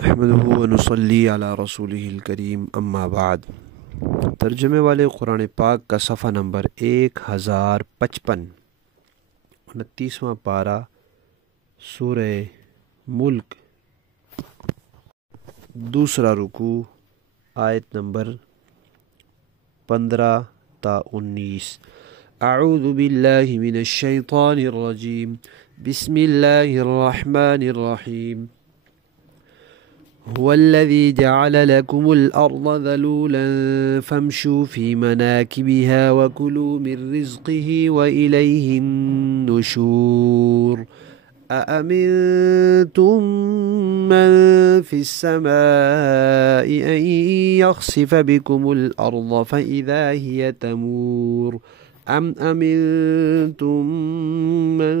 نحمدہ و نصلی علی رسولہ الکریم اما بعد۔ ترجمے والے قرآن پاک کا صفحہ نمبر 1055، 29واں پارہ، سورہ ملک، دوسرا رکوع، آیت نمبر 15 تا 19۔ اعوذ باللہ من الشیطان الرجیم، بسم اللہ الرحمن الرحیم۔ هو الذي جعل لكم الأرض ذلولا فامشوا في مناكبها وكلوا من رزقه وإليه النشور۔ أأمنتم من في السماء أن يخسف بكم الأرض فإذا هي تمور أم أمنتم من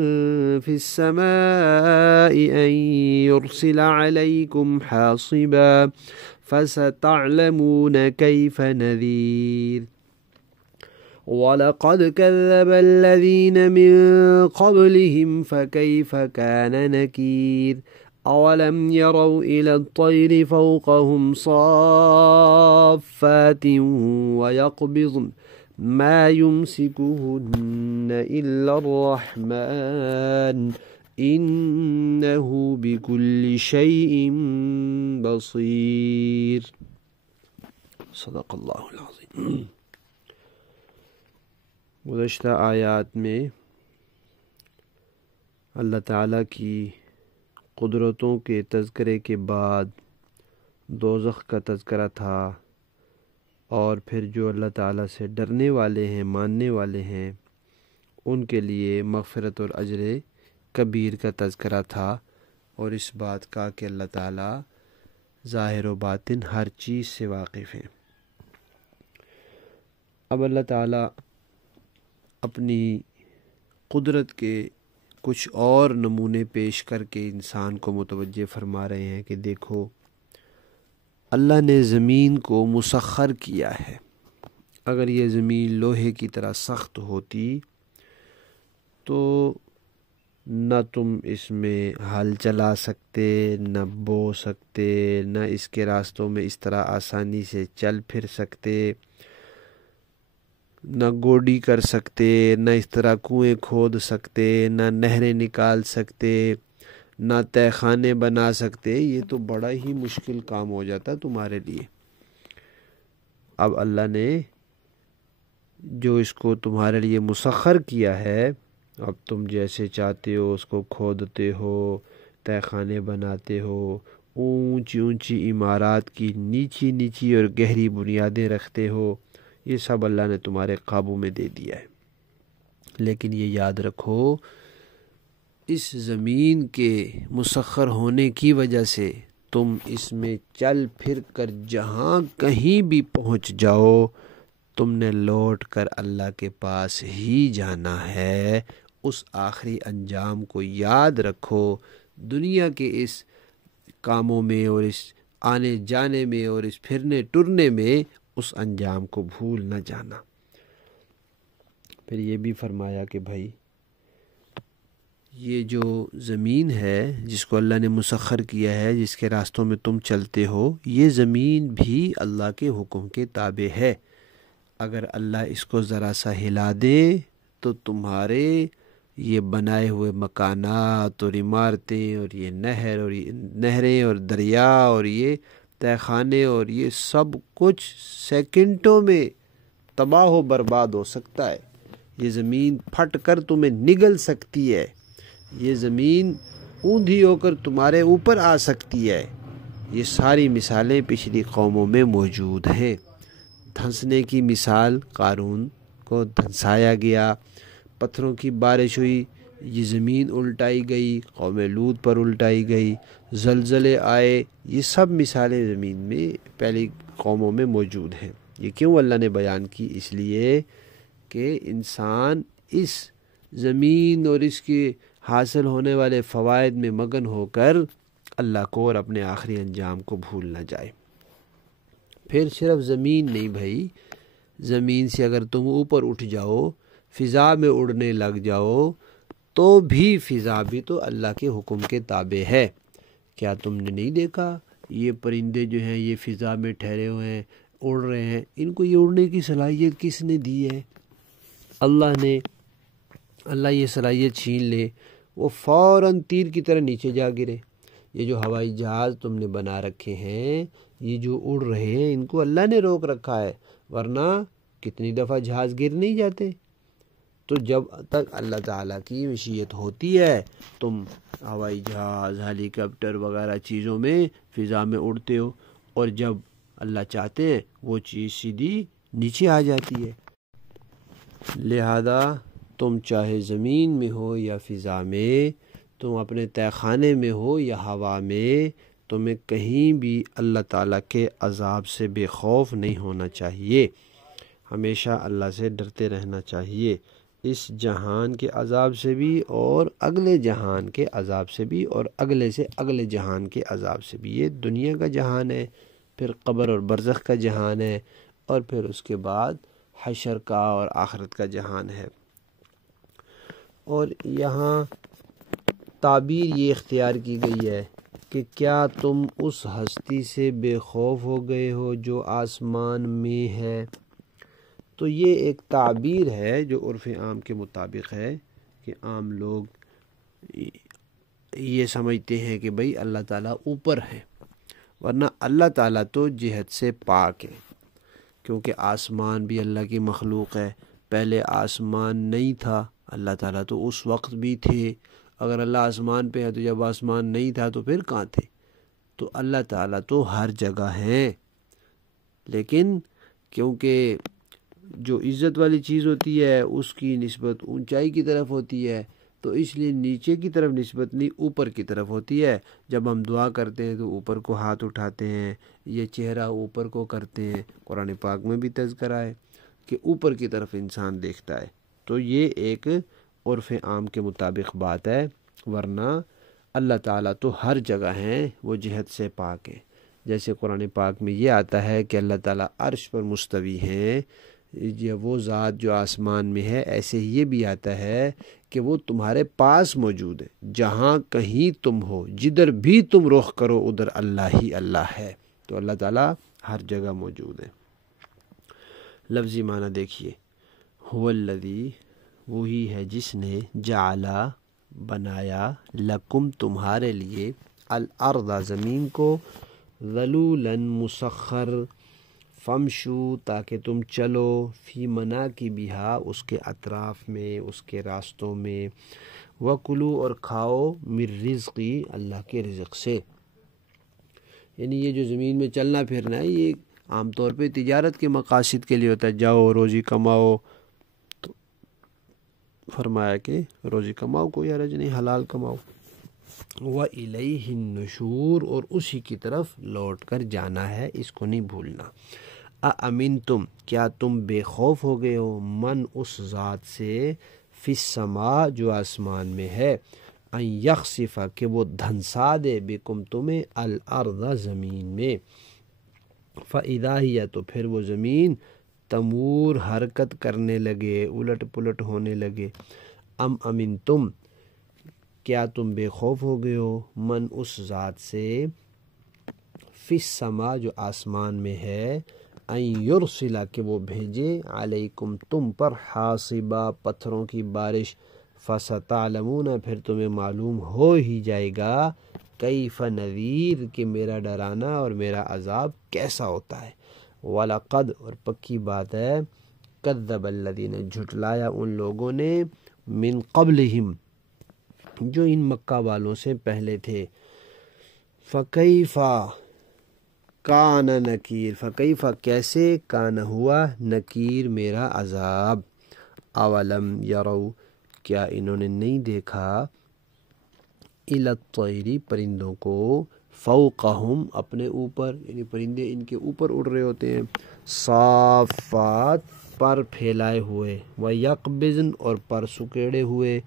في السماء أن يرسل عليكم حاصبا فستعلمون كيف نذير۔ ولقد كذب الذين من قبلهم فكيف كان نكير۔ أولم يروا إلى الطير فوقهم صافات ويقبضن ما يمسكهن إلا الرحمن إنه بكل شيء بصير۔ صدق اللہ العظیم۔ گزشتہ آیات میں اللہ تعالیٰ کی قدرتوں کے تذکرے کے بعد دوزخ کا تذکرہ تھا، اور پھر جو اللہ تعالیٰ سے ڈرنے والے ہیں، ماننے والے ہیں، ان کے لیے مغفرت اور اجر کبیر کا تذکرہ تھا، اور اس بات کا کہ اللہ تعالیٰ ظاہر و باطن ہر چیز سے واقف ہیں۔ اب اللہ تعالیٰ اپنی قدرت کے کچھ اور نمونے پیش کر کے انسان کو متوجہ فرما رہے ہیں کہ دیکھو، اللہ نے زمین کو مسخر کیا ہے۔ اگر یہ زمین لوہے کی طرح سخت ہوتی تو نہ تم اس میں ہل چلا سکتے، نہ بو سکتے، نہ اس کے راستوں میں اس طرح آسانی سے چل پھر سکتے، نہ گوڈی کر سکتے، نہ اس طرح کنویں کھود سکتے، نہ نہریں نکال سکتے، نہ تہ خانے بنا سکتے۔ یہ تو بڑا ہی مشکل کام ہو جاتا تمہارے لیے۔ اب اللہ نے جو اس کو تمہارے لیے مسخر کیا ہے، اب تم جیسے چاہتے ہو اس کو کھودتے ہو، تہ خانے بناتے ہو، اونچی اونچی عمارات کی نیچی نیچی اور گہری بنیادیں رکھتے ہو، یہ سب اللہ نے تمہارے قابو میں دے دیا ہے۔ لیکن یہ یاد رکھو، اس زمین کے مسخر ہونے کی وجہ سے تم اس میں چل پھر کر جہاں کہیں بھی پہنچ جاؤ، تم نے لوٹ کر اللہ کے پاس ہی جانا ہے۔ اس آخری انجام کو یاد رکھو۔ دنیا کے اس کاموں میں اور اس آنے جانے میں اور اس پھرنے ٹرنے میں اس انجام کو بھول نہ جانا۔ پھر یہ بھی فرمایا کہ بھائی یہ جو زمین ہے جس کو اللہ نے مسخر کیا ہے، جس کے راستوں میں تم چلتے ہو، یہ زمین بھی اللہ کے حکم کے تابع ہے۔ اگر اللہ اس کو ذرا سا ہلا دے تو تمہارے یہ بنائے ہوئے مکانات اور عمارتیں اور یہ نہریں اور دریا اور یہ تہ خانے اور یہ سب کچھ سیکنڈوں میں تباہ و برباد ہو سکتا ہے۔ یہ زمین پھٹ کر تمہیں نگل سکتی ہے، یہ زمین اوندھی ہو کر تمہارے اوپر آ سکتی ہے۔ یہ ساری مثالیں پچھلی قوموں میں موجود ہیں۔ دھنسنے کی مثال، قارون کو دھنسایا گیا، پتھروں کی بارش ہوئی، یہ زمین الٹائی گئی، قوم لوط پر الٹائی گئی، زلزلے آئے، یہ سب مثالیں زمین میں پہلی قوموں میں موجود ہیں۔ یہ کیوں اللہ نے بیان کی؟ اس لیے کہ انسان اس زمین اور اس کے حاصل ہونے والے فوائد میں مگن ہو کر اللہ کو اور اپنے آخری انجام کو بھول نہ جائے۔ پھر صرف زمین نہیں بھائی، زمین سے اگر تم اوپر اٹھ جاؤ، فضا میں اڑنے لگ جاؤ، تو بھی فضا بھی تو اللہ کے حکم کے تابع ہے۔ کیا تم نے نہیں دیکھا یہ پرندے جو ہیں یہ فضا میں ٹھہرے ہوئے ہیں، اڑ رہے ہیں، ان کو یہ اڑنے کی صلاحیت کس نے دی ہے؟ اللہ نے۔ اللہ یہ صلاحیت چھین لے، وہ فوراً تیر کی طرح نیچے جا گرے۔ یہ جو ہوائی جہاز تم نے بنا رکھے ہیں، یہ جو اڑ رہے ہیں، ان کو اللہ نے روک رکھا ہے، ورنہ کتنی دفعہ جہاز گر نہیں جاتے۔ تو جب تک اللہ تعالیٰ کی مشیت ہوتی ہے تم ہوائی جہاز، ہیلی کاپٹر وغیرہ چیزوں میں فضا میں اڑتے ہو، اور جب اللہ چاہتے ہیں وہ چیز سیدھی نیچے آ جاتی ہے۔ لہذا تم چاہے زمین میں ہو یا فضا میں، تم اپنے تہہ خانے میں ہو یا ہوا میں، تمہیں کہیں بھی اللہ تعالیٰ کے عذاب سے بے خوف نہیں ہونا چاہیے، ہمیشہ اللہ سے ڈرتے رہنا چاہیے، اس جہان کے عذاب سے بھی اور اگلے جہان کے عذاب سے بھی اور اگلے سے اگلے جہان کے عذاب سے بھی۔ یہ دنیا کا جہان ہے، پھر قبر اور برزخ کا جہان ہے، اور پھر اس کے بعد حشر کا اور آخرت کا جہان ہے۔ اور یہاں تعبیر یہ اختیار کی گئی ہے کہ کیا تم اس ہستی سے بے خوف ہو گئے ہو جو آسمان میں ہے؟ تو یہ ایک تعبیر ہے جو عرف عام کے مطابق ہے کہ عام لوگ یہ سمجھتے ہیں کہ بھئی اللہ تعالیٰ اوپر ہے، ورنہ اللہ تعالیٰ تو جہت سے پاک ہے، کیونکہ آسمان بھی اللہ کی مخلوق ہے۔ پہلے آسمان نہیں تھا، اللہ تعالیٰ تو اس وقت بھی تھے۔ اگر اللہ آسمان پہ ہے تو جب آسمان نہیں تھا تو پھر کہاں تھے؟ تو اللہ تعالیٰ تو ہر جگہ ہیں، لیکن کیونکہ جو عزت والی چیز ہوتی ہے اس کی نسبت اونچائی کی طرف ہوتی ہے، تو اس لیے نیچے کی طرف نسبت نہیں، اوپر کی طرف ہوتی ہے۔ جب ہم دعا کرتے ہیں تو اوپر کو ہاتھ اٹھاتے ہیں، یہ چہرہ اوپر کو کرتے ہیں۔ قرآن پاک میں بھی تذکرہ ہے کہ اوپر کی طرف انسان دیکھتا ہے۔ تو یہ ایک عرف عام کے مطابق بات ہے، ورنہ اللہ تعالیٰ تو ہر جگہ ہیں، وہ جہت سے پاک ہے۔ جیسے قرآن پاک میں یہ آتا ہے کہ اللہ تعالیٰ عرش پر مستوی ہیں، یہ وہ ذات جو آسمان میں ہے، ایسے ہی یہ بھی آتا ہے کہ وہ تمہارے پاس موجود ہے، جہاں کہیں تم ہو، جدھر بھی تم رخ کرو ادھر اللہ ہی اللہ ہے۔ تو اللہ تعالیٰ ہر جگہ موجود ہے۔ لفظی معنی دیکھیے، هو الذی، وہی ہے جس نے جعلا، بنایا، لکم، تمہارے لیے، الارض، زمین کو، ذلولا، مسخر، فمشو، تاکہ تم چلو، فی مناکبہا، اس کے اطراف میں، اس کے راستوں میں، وکلو، اور کھاؤ، من رزقی، اللہ کے رزق سے۔ یعنی یہ جو زمین میں چلنا پھرنا ہے یہ عام طور پہ تجارت کے مقاصد کے لیے ہوتا ہے، جاؤ روزی کماؤ، تو فرمایا کہ روزی کماؤ، کوئی حرج نہیں، حلال کماؤ۔ وَإِلَيْهِ النُّشُورُ، اور اسی کی طرف لوٹ کر جانا ہے، اس کو نہیں بھولنا۔ اَأَمِنْتُمْ، کیا تم بے خوف ہو گئے ہو، من، اس ذات سے، فی السماء، جو آسمان میں ہے، ان یخسف، کہ وہ دھنسا دے، بکم، تمہیں، الارض، زمین میں، فَإِذَا هِيَ، تو پھر وہ زمین، تمور، حرکت کرنے لگے، الٹ پلٹ ہونے لگے۔ ام امنتم، کیا تم بے خوف ہو گئے ہو، من، اس ذات سے، فی السماء، جو آسمان میں ہے، ان یرسلا، کہ وہ بھیجے، علیکم، تم پر، حاصبا، پتھروں کی بارش، فستعلمون، پھر تمہیں معلوم ہو ہی جائے گا، کیف، نذیر، کہ میرا ڈرانا اور میرا عذاب کیسا ہوتا ہے۔ وَلَقَدْ، اور پکی بات ہے، کذب الذین، جھٹلایا ان لوگوں نے، من قبلہم، جو ان مکہ والوں سے پہلے تھے، فَكَيْفَ، کان نکیر، فَكَيْفَ، کیسے، کان، ہوا، نکیر، میرا عذاب۔ اولم یروا، کیا انہوں نے نہیں دیکھا، الی الطیر، پرندوں کو، فوقہم، اپنے اوپر، یعنی پرندے ان کے اوپر اڑ رہے ہوتے ہیں، صافات، پر پھیلائے ہوئے، ویقبضن، اور پر سکیڑے ہوئے۔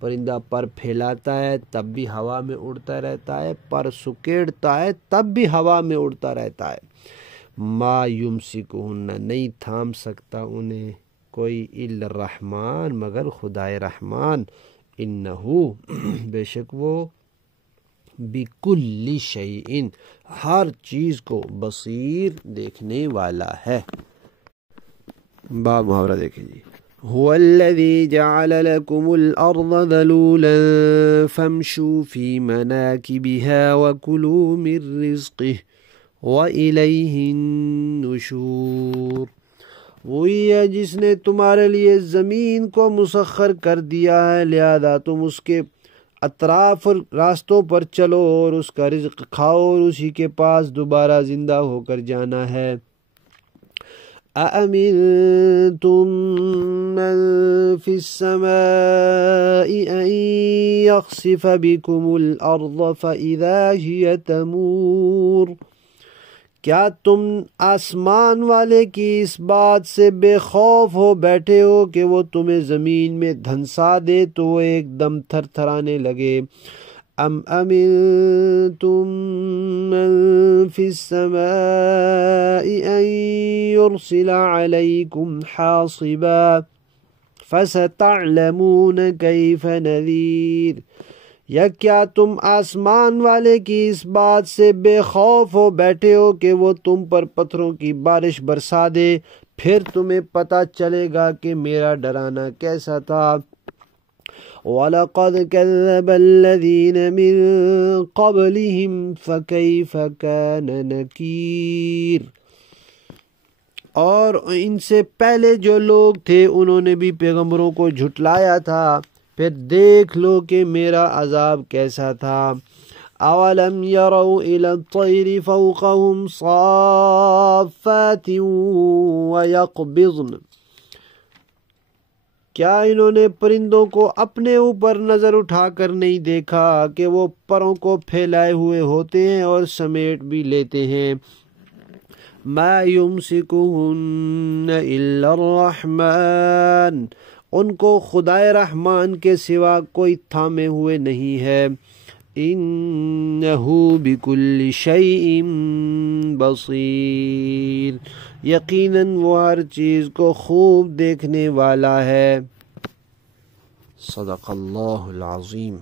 پرندہ پر پھیلاتا ہے تب بھی ہوا میں اڑتا رہتا ہے، پر سکیڑتا ہے تب بھی ہوا میں اڑتا رہتا ہے۔ ما یمسکہن، نہیں تھام سکتا انہیں کوئی، الا الرحمن، مگر خدائے رحمان، انہو، بے شک وہ، بِكُلِّ شَيْءٍ، ہر چیز کو بصیر دیکھنے والا ہے۔ باب محاورہ دیکھیں جی۔ هو الذي جعل لكم الأرض ذلولا فامشوا في مناكبها وكلوا من رزقه وإليه النشور، وہی ہے جس نے تمہارے لیے زمین کو مسخر کر دیا ہے، لہذا تم اس کے اطراف راستوں پر چلو اور اس کا رزق کھاؤ اور اسی کے پاس دوبارہ زندہ ہو کر جانا ہے۔ أَأَمِنْتُمْ مَنْ فِي السَّمَاءِ أَنْ يَخْسِفَ بِكُمُ الْأَرْضَ فَإِذَا هِيَ تَمُورُ، کیا تم آسمان والے کی اس بات سے بے خوف ہو بیٹھے ہو کہ وہ تمہیں زمین میں دھنسا دے تو وہ ایک دم تھر تھرانے لگے؟ ام امنتم من فی السماء ان یرسل علیکم حاصبا فستعلمون کیف نذیر، یا کیا تم آسمان والے کی اس بات سے بے خوف ہو بیٹھے ہو کہ وہ تم پر پتھروں کی بارش برسا دے، پھر تمہیں پتہ چلے گا کہ میرا ڈرانا کیسا تھا۔ وَلَقَدْ كَذَّبَ الَّذِينَ مِن قَبْلِهِمْ فَكَيْفَ كَانَ نَكِيرٌ، اور ان سے پہلے جو لوگ تھے انہوں نے بھی پیغمبروں کو جھٹلایا تھا، پھر دیکھ لو کہ میرا عذاب کیسا تھا۔ اولم يروا الى الطير فوقهم صافات ويقبضن، کیا انہوں نے پرندوں کو اپنے اوپر نظر اٹھا کر نہیں دیکھا کہ وہ پروں کو پھیلائے ہوئے ہوتے ہیں اور سمیٹ بھی لیتے ہیں؟ ما يمسكهن الا الرحمن، ان کو خدائے رحمان کے سوا کوئی تھامے ہوئے نہیں ہے۔ انہ بکل شیء بصیر، یقیناً وہ ہر چیز کو خوب دیکھنے والا ہے۔ صدق اللہ العظیم۔